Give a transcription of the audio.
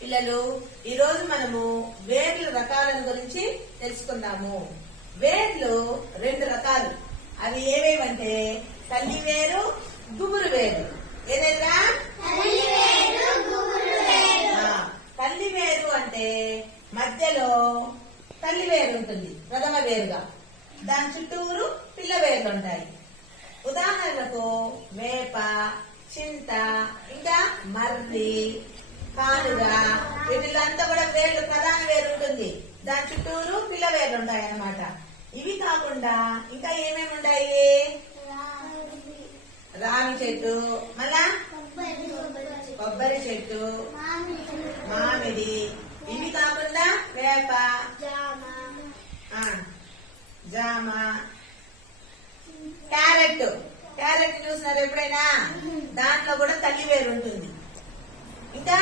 పిల్లలు, ఈ రోజు మనము వేర్ల రకాలను గురించి తెలుసుకుందాము. వేర్లు రెండు రకాలు. అవి ఏవేవంటే తల్లి వేరు, గుబురు వేరు. ఏదైనా తల్లి వేరు అంటే మధ్యలో తల్లి వేరు ఉంటుంది, ప్రథమ వేరుగా. దాని చుట్టూరు పిల్ల వేర్లు ఉంటాయి. ఉదాహరణకు వేప, చింత, ఇంకా మర్రి, కానుగ, వీటిలో అంతా కూడా వేర్లు ప్రధాన వేరు ఉంటుంది. దాని చుట్టూరు పిల్ల వేర్లు ఉంటాయి అన్నమాట. ఇవి కాకుండా ఇంకా ఏమేమి ఉంటాయి? రావి చెట్టు, మళ్ళా కొబ్బరి చెట్టు, మామిడి. ఇవి కాకుండా వేప, జామ, క్యారెట్. క్యారెట్ చూసినారు ఎప్పుడైనా? దాంట్లో కూడా తల్లి వేరు ఉంటుంది. ఇంకా